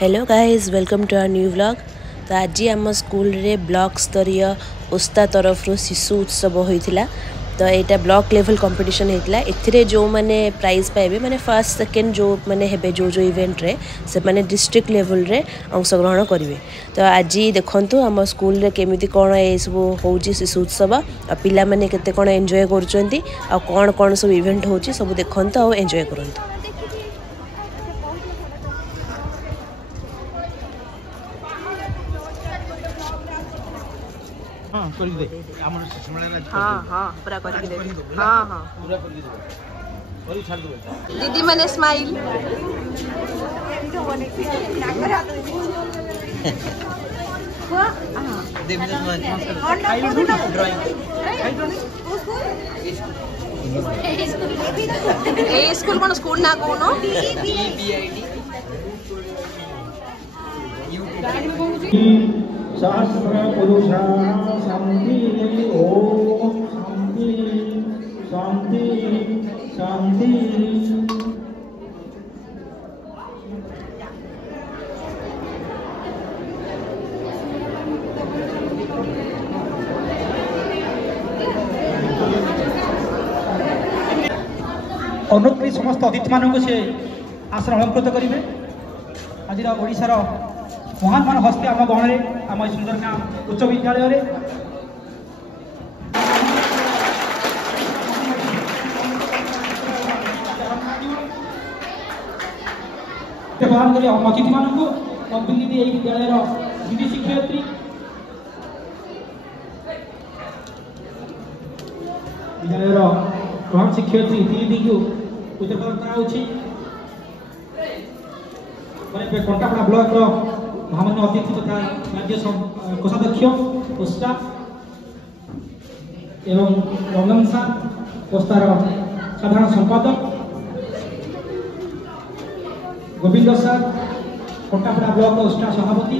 Hello guys welcome to our new vlog. तो आज आम स्कूल रे ब्लॉक स्तरीय उस्ता तरफ शिशु उत्सव होता। तो यहाँ ब्लॉक लेवल कंपटीशन होता। ए जो मैंने प्राइज पाइबे माने फर्स्ट सेकेंड जो मैंने हेबे जो इवेंट रे से माने डिस्ट्रिक्ट लेवल रे अंशग्रहण करेंगे। तो आज देखंतु आम स्कूल रे केमिति कोन ए सब होउची शिशु उत्सव आ पिला माने केते कोन एन्जॉय करचंती आ कोन कोन सब इवेंट होउची सब देखंतु आ एन्जॉय करंतु। हाँ कर दे हमर शिमला राज हां हां पूरा कर दे। हां हां पूरा कर दे और छाड़ दो दीदी मैंने स्माइल ए स्कूल कोन स्कूल ना कोनो सहस्र पुरुषा शांति ओम शांति शांति शांति। अनुक्री समस्त अतिथि मानक से आसन अलंकृत करेंगे। आज ओडिशार महान मान हस्ते आम गहन में आम सुंदरगाँ उच्च विद्यालय प्रदान कर अतिथि मानक विद्यालय दीदी शिक्षयित्री विद्यालय प्रधान शिक्षयित्री दीदी को प्रदान कर कंटापड़ा ब्लॉक महामान्य अतिथि तथा राज्य कोषाध्यक्ष उस्ता एवं रंजन सार ओस्तार साधारण संपादक गोविंद सार कंटापड़ा ब्लॉक उस्ता सभापति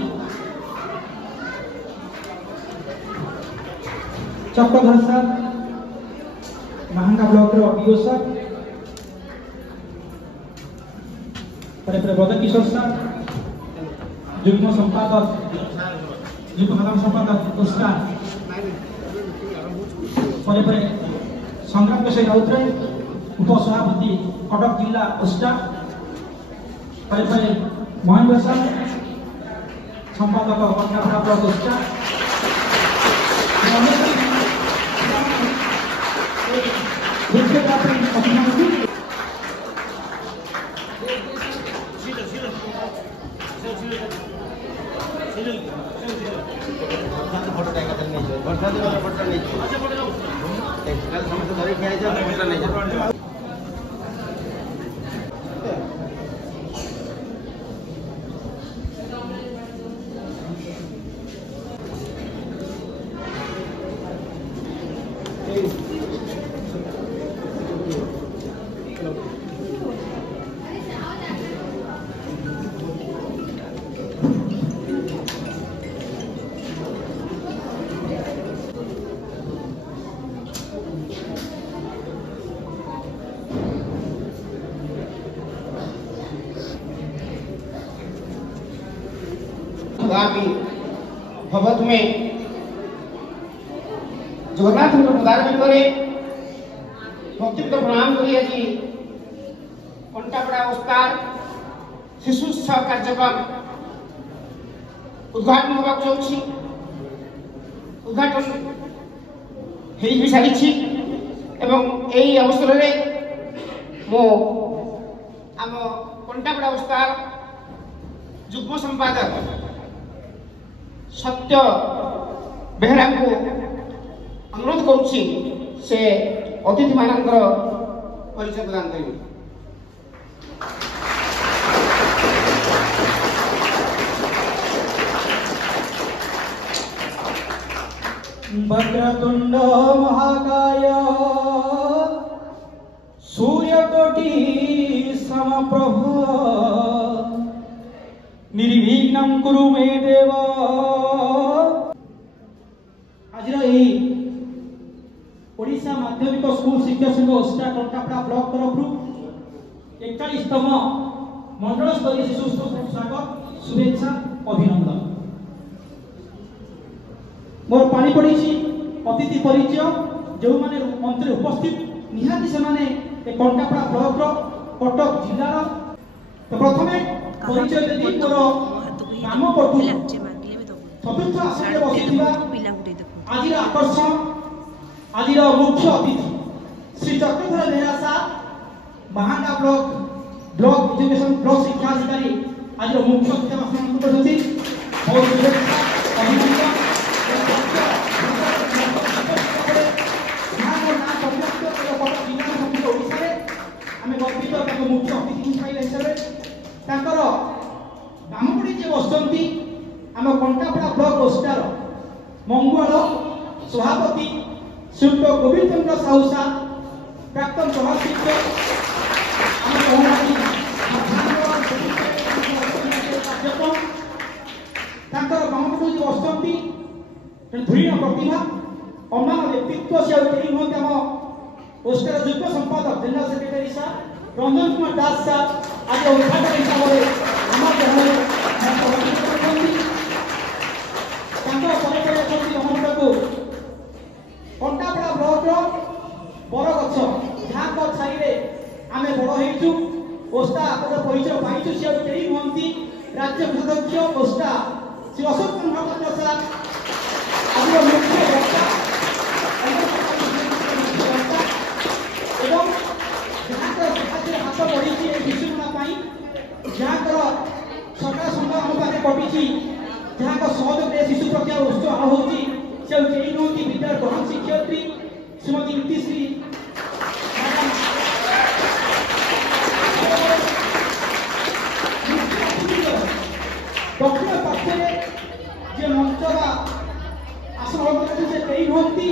चक्रधर सार महांगा ब्लॉक पीओ सार ब्रजकिशोर सार जुग्म संपादक जुग्म साधारण संपादक उस्ता संग्राम केशरी राउतराय उपसभापति कटक जिला उस्ता महेंद्र सार संपादक कंटापड़ा ब्लॉक उस्ता भगवत में जगन्नाथ पदार्पण करे भक्ति प्रणाम करी आज कंटापड़ा उस्तार शिशु उत्सव कार्यक्रम उद्घाटन होगा जाऊँगी। उद्घाटन हो सारी एवं यही अवसर में मो आम कंटापड़ा उस्तार जुग्म संपादक सत्य बेहरा को अनुरोध करुच्ची से अतिथि मानकर परिचय प्रदान करेंगे। वक्रतुंड महाकाय सूर्यकोटि समप्रभ निर्विघ्नं कुरु मे देव। आज ओडिशा माध्यमिक स्कूल शिक्षा संघ उस्ता कंटापड़ा ब्लॉक तरफ 41तम मंडल स्तरीय शिशु उत्सव स्वागत मोर पानी पड़ी अतिथि परिचय जो मैंने मंत्री उपस्थित निहाती से कंटापड़ा ब्लॉक कटक जिलार तो प्रथम परिचय देवी मोर नाम पटु चतुर्थ आसन बसी आज आकर्षण आज मुख्य अतिथि श्री चक्रधर बेहरा साहब महांगा ब्लॉक एजुकेशन ब्लॉक शिक्षा अधिकारी आज मुख्य अतिथि भाषण करते बहुत शुभेच्छा अभिनंदन मुख्य अतिथि हिसाब से बामपड़ी जे बसती आम कंटापड़ा ब्लॉक गोष्ठार मंगल सभापति श्रीयुक्त गोविंद चंद्र साहू साहब प्राक्तन प्रभाव शिक्षक बामपटू जे बसती धुरीण प्रतिभा अमान व्यक्तित्व से हूँ आम गोष्ठार युग्म संपादक जनरल सेक्रेटरी साहब रंजन कुमार दास साहब आज उद्घाटक हिसाब से कंटापड़ा ब्लॉक बरगछ जहाँ छाई आम बड़ हो ओस्ता परिचय पाई सी कई नुहति राज्य कोषाध्यक्ष ओस्ता श्री अशोक कुमार भट्टाचार्य साहब आज मुख्य वक्ता हाथ बढ़ी विश्वकर्मा जहाँ सरकार संघ आम पाखे कटी जहाँ सहयोग शिशु प्रज्ञा उत्सव आरंभ होती से नुहति विद्यालय प्रधान शिक्षयित्री श्रीमती नीतिश्री दक्षिण पार्श्वे जे मंच आसन से कई नुहति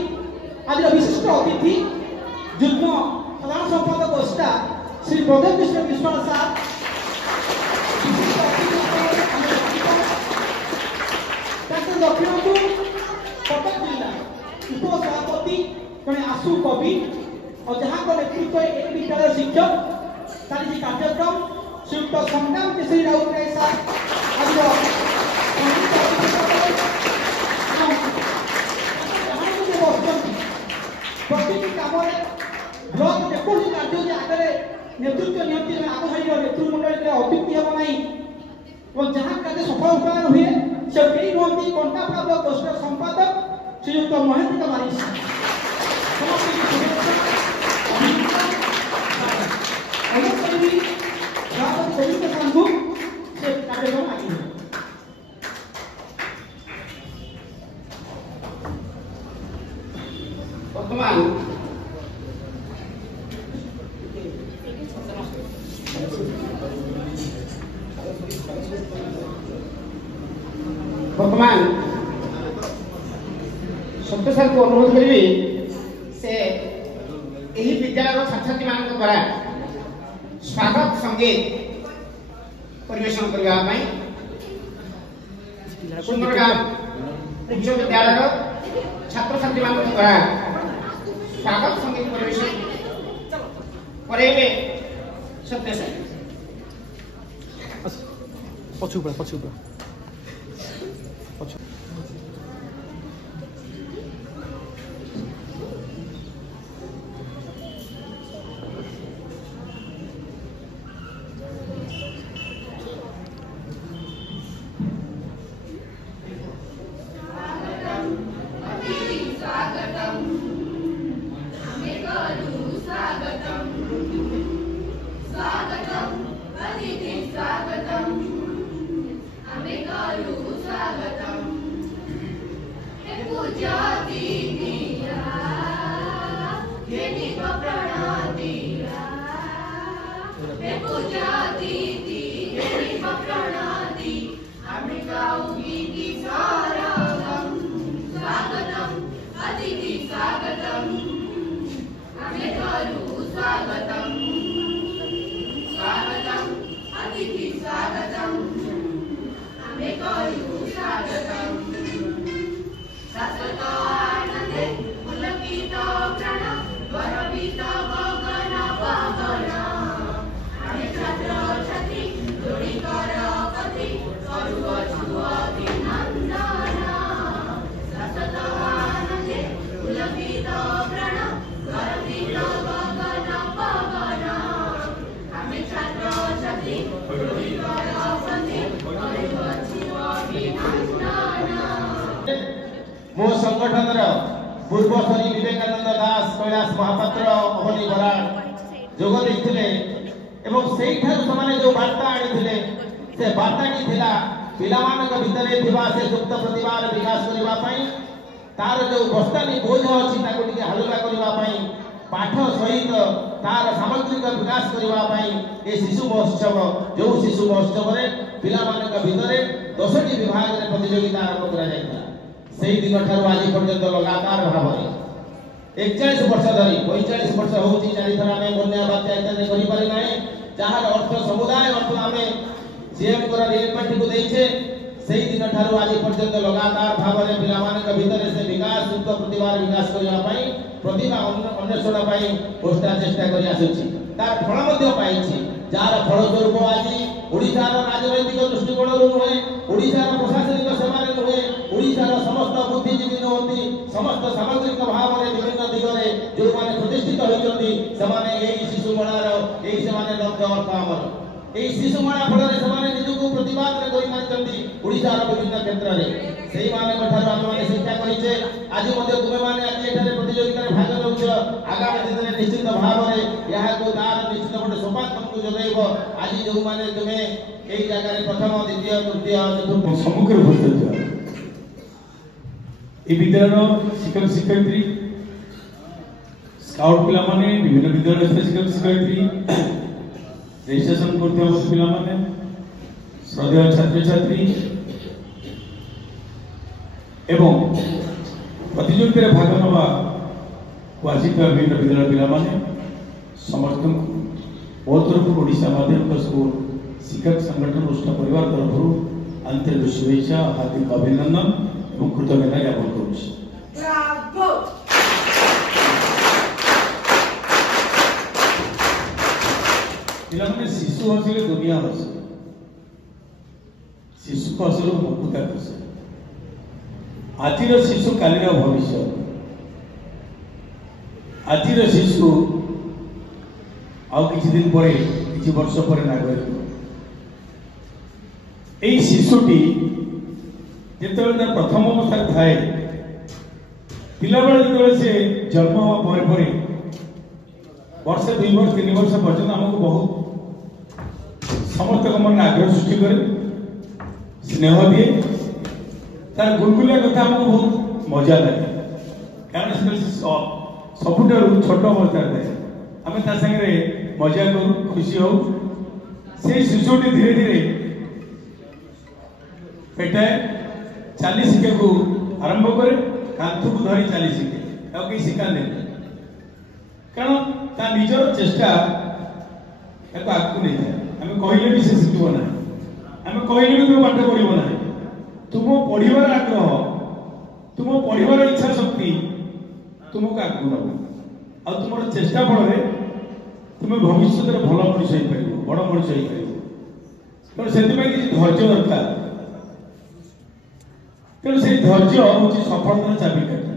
आज विशिष्ट अतिथि युग्म साधारण संपादक गोष्ठा श्री प्रदीप कृष्ण विश्वास साहब दक्षिण को कटक जिला उपसभापति जड़े आशु कवि और जहाँ का नेतृत्व एक विद्यालय शिक्षक चली कार्यक्रम श्रीयुक्त संग्राम केशरी राउत राय साहब आज प्रति कम ब्लॉक जेकोसी कार्य आगे नेतृत्व नियंती आगे नेतृमंडल अत्युक्ति हम ना और जहाँ कार्य सफल रूपायन हुए से कई नुहति कंटापड़ा ब्लॉक गोष्ठार संपादक श्रीयुक्त महेंद्र कुमारी कार्यक्रम आगे वर्तमान सत्य सर को अनुरोध करी से यही विद्यालय छात्र छात्री मान द्वारा स्वागत संगीत परिवेशन करने सुंदरगांव उच्च विद्यालय छात्र छात्री मान द्वारा स्वागत संगीत परिवेशन करेंगे सत्य सर पछुपा छात्र मो संगठन पूर्वश्री विवेकानंद दास कैलाश महापात्र अवनी बराड़ जोग देते जो बार्ता आनी से बार्ताटी थिला पिलामानक भितरे थिबा से सुप्त प्रतिभार विकास करिबा पई तार जो बस्तानी बोझ अछि ताको टिके हलुका करिबा पई पाठ सहित तार सामग्रिक विकास करिबा पई ए शिशु महोत्सव जो शिशु महोत्सव रे पिलामानक भितरे 10टी विभाग रे प्रतियोगिता आरंभ करा जायता सेही दिन ठारू आज पर्यंत लगातार भाबरे 41 वर्ष धरी 45 वर्ष होची चारि थरा में बन्या बात्या इत्यादि करि पारि नाही जहार अर्थ समुदाय अर्थ आमे सीएम को रेल पार्टी को देइछे सेही दिन ठारू आज पर्यंत लगातार भाबरे पिलामानक भितरे से विकास सुप्त प्रतिभार विकास करिबा पई प्रतिभा अन्वेषण पई पोस्टा चेष्टा करि आसुछि तार फल मध्ये पाइछि जार फल स्वरूप आज ओडिसा रो राजनैतिक दृष्टिकोण रो होए ओडिसा रो प्रशासनिक सेवा रे होए ओडिसा रो समस्त बुद्धिजीवी होती समस्त सामाजिक भाव रे विभिन्न दिगरे जो माने प्रतिष्ठित होइछन्ती समाने एई शिशु मेला एई समाने लब्ध अर्थ हमर एई शिशु मेला फल रे समाने निजको प्रतिवाद रे करि मानछन्ती ओडिसा रो विभिन्न क्षेत्र रे सेही माने कठार हम माने शिक्षा करिछे आज मध्ये तुमे माने आज एठारे प्रतियोगिता रे भाग लउछ आगामी दिन रे निश्चित भाव रे यहा को तार निश्चित बड सोपान तुमको जोगाइबो आज जो माने तुमे एई जगह रे प्रथम द्वितीय तृतीय चतुर्थ सम्मुखରେ उपस्थित ए विद्यालय शिक्षक शिक्षयित्री स्काउट पिला माने विभिन्न विद्यालय शिक्षक शिक्षयित्री रजिस्ट्रेशन करते पिला माने श्रद्धेय छात्र छात्री एवं प्रतियोगिता भाग नवा आसित विभिन्न विद्यालय पिला माने समस्त बहुत तरफ ओडिशा माध्यमिक स्कूल शिक्षक संगठन उष्ण परिवार तरफ आंतरिक शुभेच्छा हार्दिक अभिनंदन और कृतज्ञता ज्ञापन करुछि। पिलाने शिशु हसिले दुनिया हसे शिशु हसर मुक्ता हसे आज शिशु काली भविष्य आज शिशु आउ किछि दिन पर किछि वर्ष पर नागरिक এই শিশুটি যেতবে প্রথম অবস্থায় থাকে পিলাবেলে যেতবে সে জন্ম হওয়া পরে পরে वर्षे 2 वर्ष 3 वर्ष पर्यंत हमको बहुत समस्त मन आग्रह सृष्टि करे स्नेह दिए तार गुलगुलिया कथा हमको बहुत मजा लगे कारण सबुठ छोट अवस्था आम ता संगे मजा करूँ खुशी हो से शिशुटी धीरे धीरे पेटाए चाली शिखे को आरंभ करे कांथु को धरी चाली शिखे कहीं शिखा नहीं कारण ता निजर चेष्टा आगू नहीं जाए आम कहले भी से शिखब ना आम कहले भी तुम पाठ पढ़ब ना तुम पढ़ार आग्रह तुम पढ़ार इच्छा शक्ति तुमको आगू नब आ तुम चेष्टा फल तुम भविष्य में भल मनीष हो पार बड़ मनीष हो पार तेणु से धैर्य दरकार तेणु से धैर्य हूँ सफलतार चाबिकाठी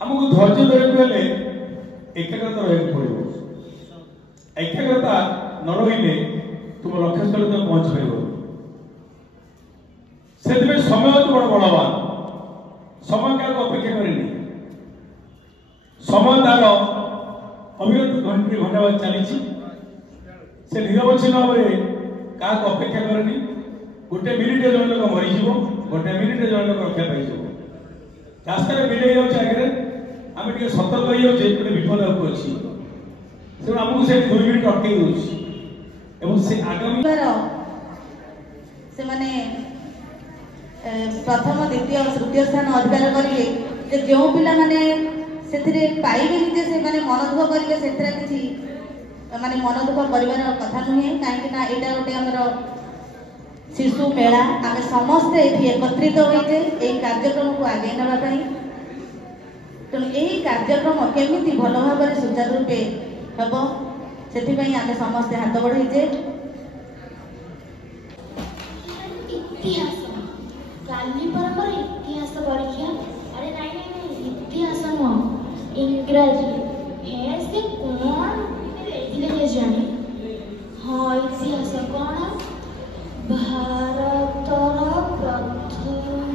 आमको धैर्य धरने एकाग्रता रहा पड़ो एकाग्रता न रही तुम लक्ष्यस्थल तुम पहुंच पार से समय तो बड़ बलवान समय क्या अपेक्षा करेनि समय तार अविरत घंटे घंटा चली से निरवच्छिन्न भाव क्या अपेक्षा करेनि गोटे मिनिट जन लोक मरीज गोटे मिनिट जन लोक रक्षा पाई रास्ता मिले आगे आम टे सतर्क हो गोटे विपद अच्छी से आमको से 2 मिनिट अटकई दूसरी आगामी प्रथम द्वितीय तृतीय स्थान अधिकार करेंगे जो पिला माने से पाइबे जे से माने मन दुख करेंगे से किसी माने मन दुख कर कथा नुहे कहीं यहाँ गोटे आमर शिशु मेला आम समस्ते ये एकत्रित होते यही कार्यक्रम को आगे नापी तेणु यही कार्यक्रम केमी भल भाव सुचारू रूपे हम से आम समस्ते हाथ बढ़ाइजे इतिहास काली परंपरा इतिहास परीक्षा अरे नहीं इतिहास नुह इंग्राजी हे से कौन लिखे जाने हाँ इतिहास कौन भारतर प्रथम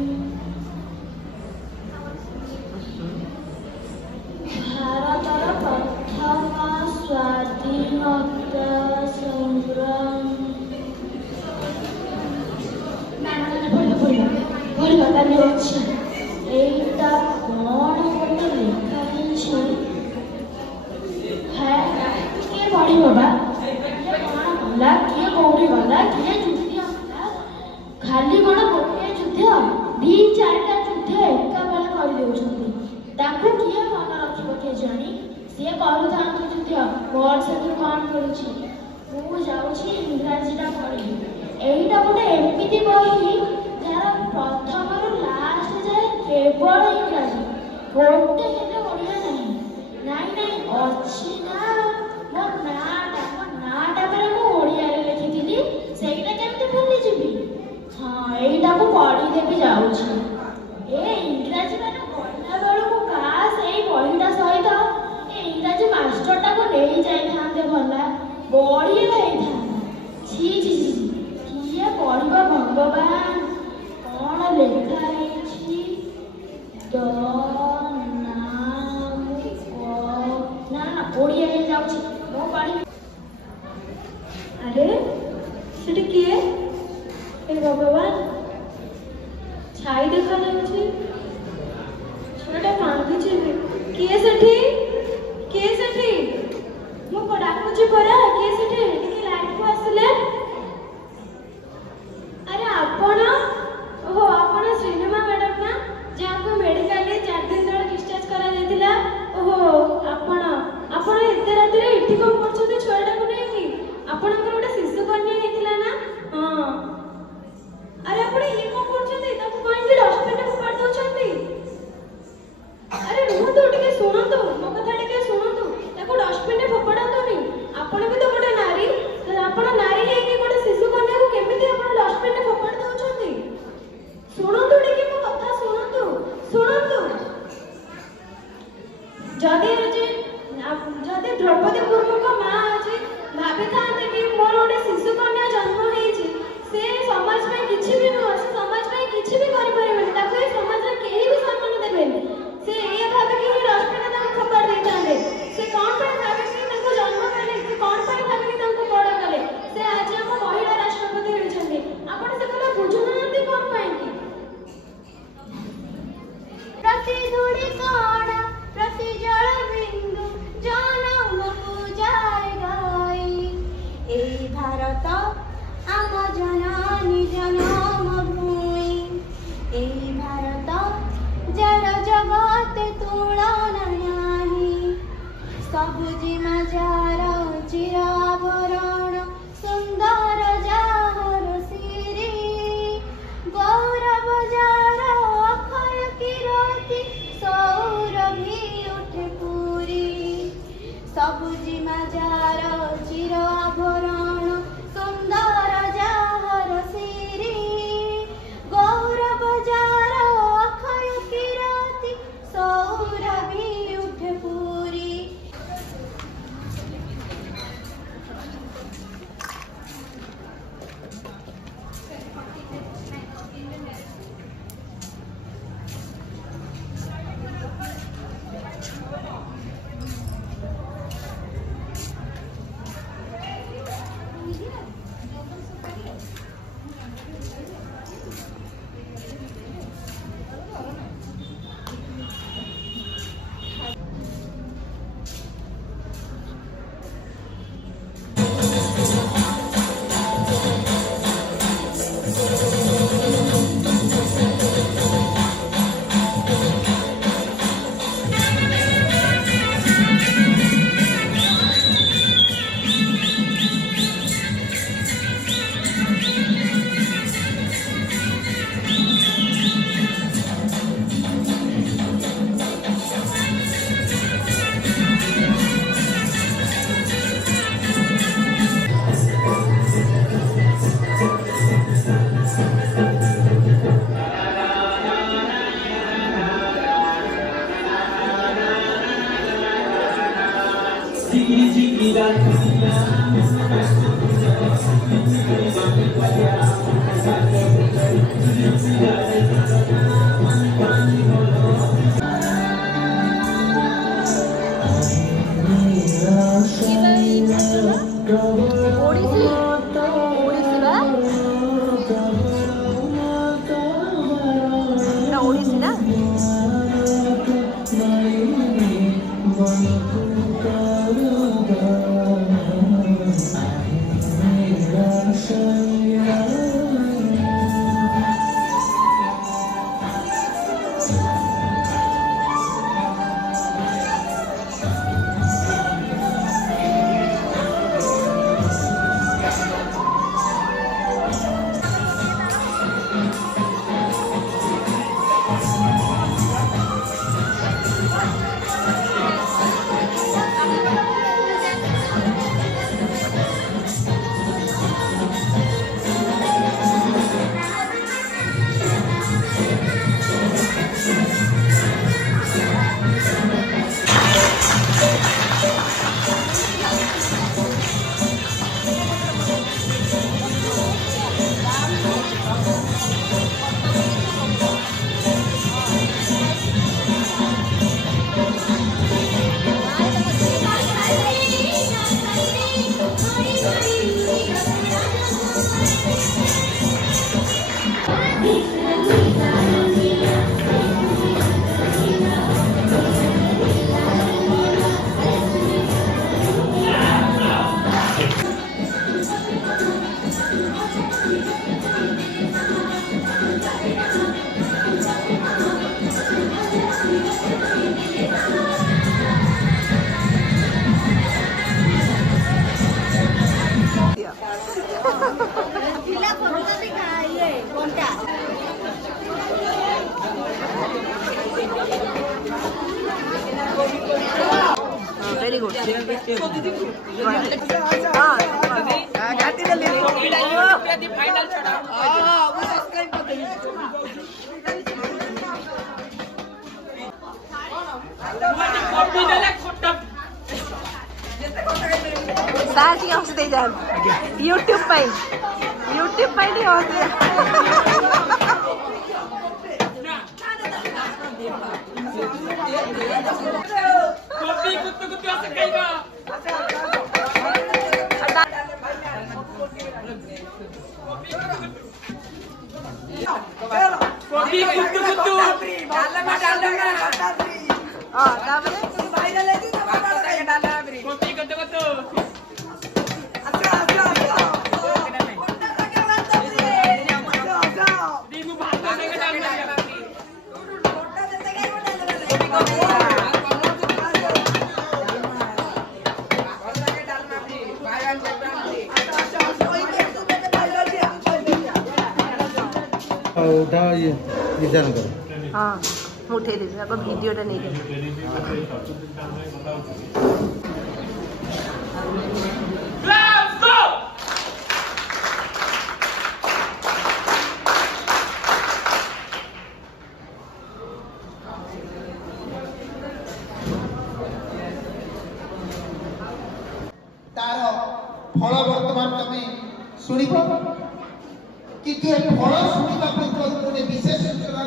ଖାଲି ଅଛି। ଏଇଟା କ'ଣ ଗୋଟେ ଲେଖା ହେଇଛି? କିଏ ପଢ଼ିବ ବା? କିଏ କ'ଣ ଗଲା, କିଏ କୋଉଠି ଗଲା, କିଏ ଯୁଦ୍ଧ ହେଲା? ଖାଲି କ'ଣ ଗୋଟେ ଯୁଦ୍ଧ, 2-4ଟା ଯୁଦ୍ଧ ଏକାବେଳେ କରିଦେଉଛନ୍ତି। ତାକୁ କିଏ ମନେ ରଖିବ କେଜାଣି? ସିଏ କରୁଥାନ୍ତୁ ଯୁଦ୍ଧ, ମୋର ସେଥିରୁ କ'ଣ ମିଳୁଛି? ମୁଁ ଯାଉଛି ଇଂରାଜୀଟା ପଢ଼ିବି। ଏଇଟା ଗୋଟେ ଏମିତି ବହି ଯାହାର ପ୍ରଥମରୁ ଲାଷ୍ଟ ଯାଏ କେବଳ ଇଂରାଜୀ, ଗୋଟେ ହେଲେ ଓଡ଼ିଆ ନାହିଁ। ନାଇଁ ଅଛି ନା, ମୋ ନାଁଟା ପରା ମୁଁ ଓଡ଼ିଆରେ ଲେଖିଥିଲି, ସେଇଟା କେମିତି ଭୁଲିଯିବି? ହଁ, ଏଇଟାକୁ ପଢ଼ିଦେବି ଯାଉଛି। ଏ ଇଂରାଜୀ ମାନେ ପଢ଼ିଲା ବେଳକୁ କାଶ ଏଇ ବହିଟା ସହିତ ଏ ଇଂରାଜୀ ମାଷ୍ଟରଟାକୁ ନେଇ ଯାଇଥାନ୍ତେ, ଭଲା ବଢ଼ିଆ ହେଇଥାନ୍ତା। ଛି ଛି ଛି, କିଏ ପଢ଼ିବ ଭଗବାନ? କ'ଣ ଲେଖା ହେଇଛି? ନା ଓଡ଼ିଆ ହେଇଯାଉଛି, ମୁଁ ପଢ଼ିବି। ଆରେ ସେଠି କିଏ? ଏ ଭଗବାନ, ଛାଇ ଦେଖାଯାଉଛି। ଛୁଆଟା କାନ୍ଦୁଛି। କିଏ ସେଠି? କିଏ ସେଠି? ମୁଁ ଡାକୁଛି ପରା, କିଏ ସେଠି? ଟିକେ ଲାଇଟକୁ ଆସିଲେ। ଆରେ ଆପଣ? ଓହୋ, ଆପଣ ଶ୍ରୀନିମା ମ୍ୟାଡାମ ନା, ଯାହାକୁ ମେଡିକାଲରେ 4 ଦିନ ତଳେ ଡିସଚାର୍ଜ କରାଯାଇଥିଲା? ଓହୋ, ଆପଣ ଏତେ ରାତିରେ ଏଠି କ'ଣ କରୁଛନ୍ତି ଛୁଆଟାକୁ ନେଇକି? ଆପଣଙ୍କର ଗୋଟେ ଶିଶୁ କନ୍ୟା ହେଇଥିଲା ନା? ହଁ। ଆରେ ଆପଣ ଇଏ କ'ଣ କରୁଛନ୍ତି? ତାକୁ କାହିଁକି ଡଷ୍ଟବିନରେ ଫୋପାଡ଼ି ଦେଉଛନ୍ତି? ଆରେ ରୁହନ୍ତୁ, ଟିକେ ଶୁଣନ୍ତୁ, ମୋ କଥା ଟିକେ ଶୁଣନ୍ତୁ। ତାକୁ ଡଷ୍ଟବିନରେ ଫୋପାଡ଼ନ୍ତୁନି। ଆପଣ ବି ତ ଗୋଟେ ନାରୀ, Very good. YouTube पे नहीं होते हाँ मुठे दे अगर वीडियोटा नहीं तार फल वर्तमान तुम शुण किंतु ए फल शुणा पूर्व गोटे विशेष सूचना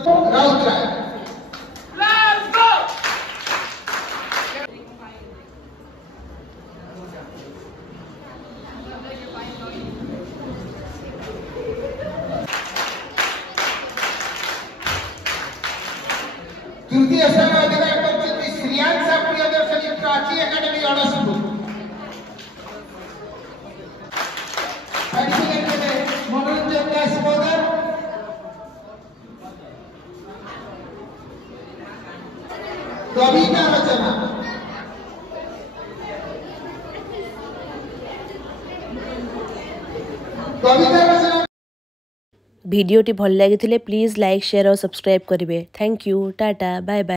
तृतीय स्थान अधिकार करते श्रियांशा प्रियदर्शनी प्राची एकेडमी अड़सपुर मनोरंजन दास महोदय कविता रचना भिडियोटी भल लगी प्लीज लाइक शेयर और सब्सक्राइब करेंगे। Thank you tata bye bye.